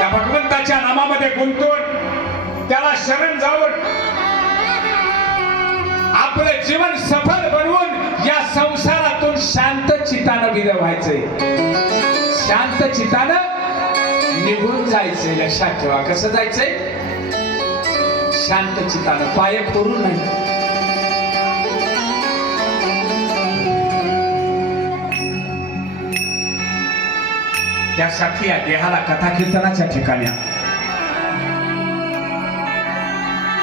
त्या भगवंताच्या नामामध्ये गुंतून त्याला शरण जाऊन आपलं जीवन सफल बनवून या संसारातून शांत चितानं विरं व्हायचंय. शांत चितानं निघून जायचंय लक्षात ठेवा. कसं जायचंय? शांत चितानं पाय करू नाही त्यासाठी या देहाला कथा कीर्तनाच्या ठिकाणी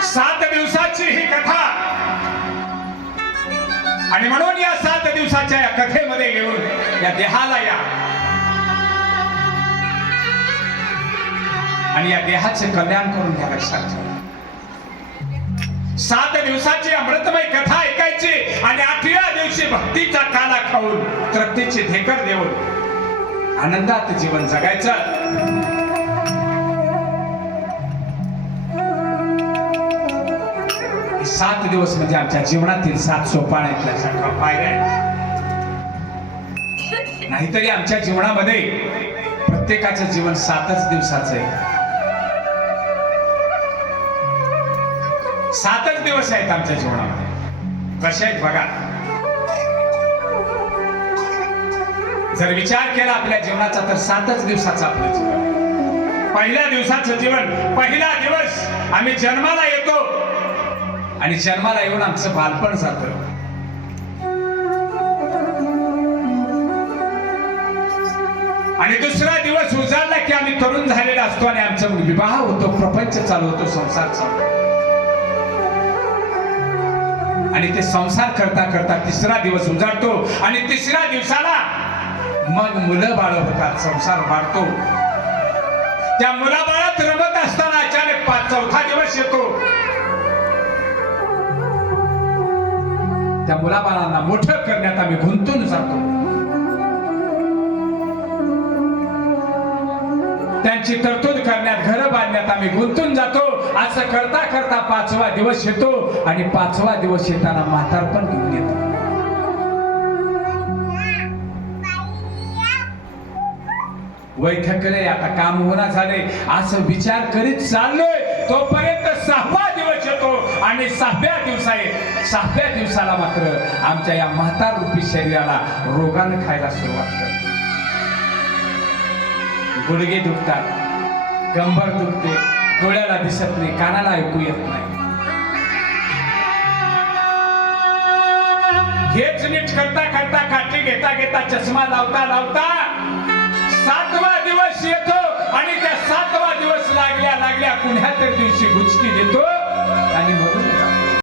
सात दिवसाची ही कथा. आणि म्हणून या सात दिवसाच्या या कथेमध्ये येऊन या देहाला या. आणि या देहाचे कल्याण करून घ्या लक्षात ठेवा. सात दिवसाची अमृतमय कथा ऐकायची आणि आठव्या दिवशी भक्तीचा काला खाऊन तृप्तीची ढेकर देऊन आनंदात जीवन जगायचं. सात दिवस म्हणजे आमच्या जीवनातील सात सोपान आहेत पायऱ्या नाहीतरी आमच्या जीवनामध्ये प्रत्येकाचं जीवन सातच दिवसाचं आहे. सातच दिवस आहेत आमच्या जीवनामध्ये. कसे आहेत बघा. जर विचार केला आपल्या जीवनाचा तर सातच दिवसाचं आपलं जीवन. पहिल्या दिवसाचं जीवन पहिला दिवस आम्ही जन्माला येतो. आणि जन्माला येऊन आमचं बालपण जातं. आणि दुसरा दिवस उजाडला की आम्ही तरुण झालेला असतो आणि आमचा विवाह होतो प्रपंच चालू होतो संसार चालू आणि ते संसार करता करता तिसरा दिवस उजाडतो. आणि तिसऱ्या दिवसाला मग मुलं बाळ होतात संसार वाढतो. त्या मुलाबाळात रमत असताना अचानक पाच चौथा दिवस येतो. त्या मुलाबाळांना मोठं करण्यात आम्ही गुंतून जातो. त्यांची तरतूद करण्यात घर बांधण्यात आम्ही गुंतून जातो. असं करता करता पाचवा दिवस येतो आणि पाचवा दिवस येताना म्हातारपण घेऊन येतो. वय आता काम होणार झाले असं विचार करीत चाललोय. तोपर्यंत सहावा दिवस येतो आणि सहाव्या दिवसा सहाव्या दिवसाला मात्र आमच्या या म्हातार रूपी शरीराला रोगानं खायला सुरुवात करते. गुडघे दुखतात कंबर दुखते डोळ्याला दिसत नाही कानाला ऐकू येत नाही. हेच नीट करता करता काठी घेता घेता चष्मा लावता लावता सातवा दिवस येतो आणि त्या सातवा दिवस लागल्या लागल्या पुन्हा तर दिवशी गुचकी देतो आणि म्हणून